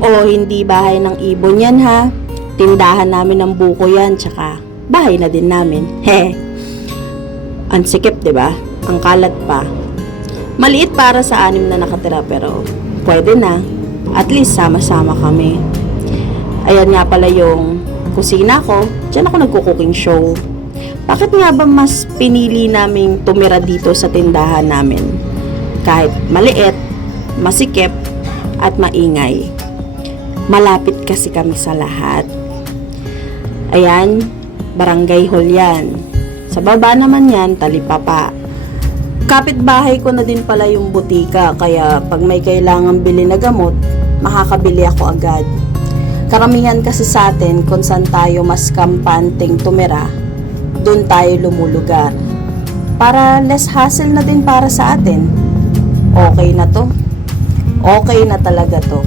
O hindi bahay ng ibon yan ha. Tindahan namin ng buko yan, tsaka bahay na din namin. He. Ang sikip, 'di ba? Ang kalat pa. Maliit para sa 6 na nakatira pero pwede na. At least sama-sama kami. Ayan nga pala yung kusina ko. Diyan ako nagko-cooking show. Bakit nga ba mas pinili naming tumira dito sa tindahan namin? Kahit maliit, masikip, at maingay. Malapit kasi kami sa lahat. Ayan, barangay hall yan. Sa baba naman yan, talipapa. Kapitbahay ko na din pala yung butika, kaya pag may kailangan bili na gamot, makakabili ako agad. Karamihan kasi sa atin, kung saan tayo mas kampanteng tumira, doon tayo lumulugar. Para less hassle na din para sa atin. Okay na to. Okay na talaga to.